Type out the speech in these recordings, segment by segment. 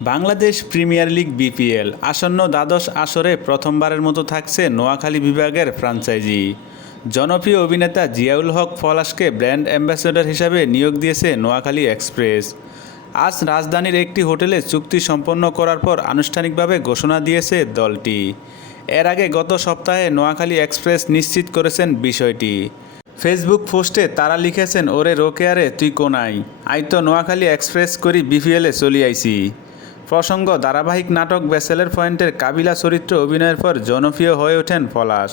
Bangladesh premier league BPL আসন্ন দ্বাদশ আসরে প্রথমবারের মতো থাকছে নোয়াখালী বিভাগের ফ্র্যাঞ্চাইজি। জনপ্রিয় অভিনেতা জিয়াউল হক পলাশকে ব্র্যান্ড অ্যাম্বাসেডর হিসাবে নিয়োগ দিয়েছে নোয়াখালী এক্সপ্রেস। আজ রাজধানীর একটি হোটেলে চুক্তি সম্পন্ন করার পর আনুষ্ঠানিকভাবে ঘোষণা দিয়েছে দলটি। এর আগে গত সপ্তাহে নোয়াখালী এক্সপ্রেস নিশ্চিত করেছেন বিষয়টি। ফেসবুক পোস্টে তারা লিখেছেন, ওরে রোকেয়ারে তুই কোনাই, আই তো নোয়াখালী এক্সপ্রেস করি বিপিএলে চলি আইছি। প্রসঙ্গ, ধারাবাহিক নাটক ব্যাচেলর পয়েন্টের কাবিলা চরিত্রে অভিনয়ের পর জনপ্রিয় হয়ে ওঠেন পলাশ।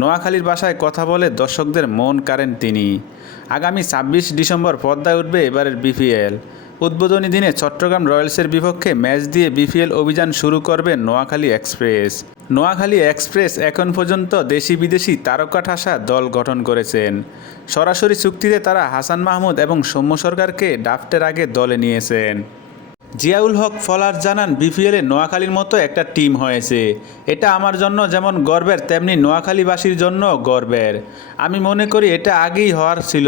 নোয়াখালীর ভাষায় কথা বলে দর্শকদের মন কাড়েন তিনি। আগামী ২৬ ডিসেম্বর পর্দায় উঠবে এবারের বিপিএল। উদ্বোধনী দিনে চট্টগ্রাম রয়্যালসের বিপক্ষে ম্যাচ দিয়ে বিপিএল অভিযান শুরু করবে নোয়াখালী এক্সপ্রেস। নোয়াখালী এক্সপ্রেস এখন পর্যন্ত দেশি বিদেশি তারকা ঠাসা দল গঠন করেছেন। সরাসরি চুক্তিতে তারা হাসান মাহমুদ এবং সৌম্য সরকারকে ড্রাফটের আগে দলে নিয়েছেন। জিয়াউল হক পলাশ জানান, বিপিএলে নোয়াখালীর মতো একটা টিম হয়েছে, এটা আমার জন্য যেমন গর্বের তেমনি নোয়াখালীবাসীর জন্য গর্বের। আমি মনে করি এটা আগেই হওয়ার ছিল,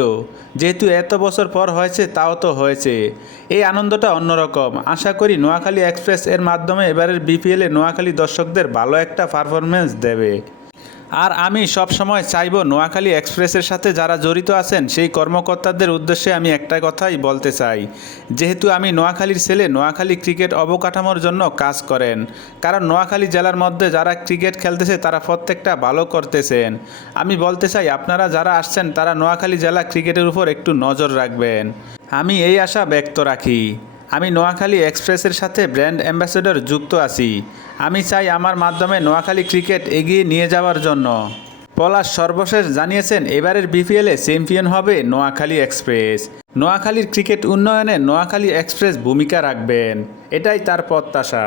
যেহেতু এত বছর পর হয়েছে তাও তো হয়েছে। এই আনন্দটা অন্যরকম। আশা করি নোয়াখালী এক্সপ্রেস এর মাধ্যমে এবারের বিপিএলে নোয়াখালী দর্শকদের ভালো একটা পারফরমেন্স দেবে। আর আমি সব সময় চাইব নোয়াখালী এক্সপ্রেসের সাথে যারা জড়িত আছেন সেই কর্মকর্তাদের উদ্দেশ্যে আমি একটা কথাই বলতে চাই, যেহেতু আমি নোয়াখালীর ছেলে, নোয়াখালী ক্রিকেট অবকাঠামোর জন্য কাজ করেন। কারণ নোয়াখালী জেলার মধ্যে যারা ক্রিকেট খেলতেছে তারা প্রত্যেকটা ভালো করতেছেন। আমি বলতে চাই আপনারা যারা আসছেন তারা নোয়াখালী জেলা ক্রিকেটের উপর একটু নজর রাখবেন। আমি এই আশা ব্যক্ত রাখি। আমি নোয়াখালী এক্সপ্রেসের সাথে ব্র্যান্ড অ্যাম্বাসেডর যুক্ত আছি। আমি চাই আমার মাধ্যমে নোয়াখালী ক্রিকেট এগিয়ে নিয়ে যাওয়ার জন্য। পলাশ সর্বশেষ জানিয়েছেন, এবারের বিপিএলে চ্যাম্পিয়ন হবে নোয়াখালী এক্সপ্রেস। নোয়াখালীর ক্রিকেট উন্নয়নে নোয়াখালী এক্সপ্রেস ভূমিকা রাখবেন, এটাই তার প্রত্যাশা।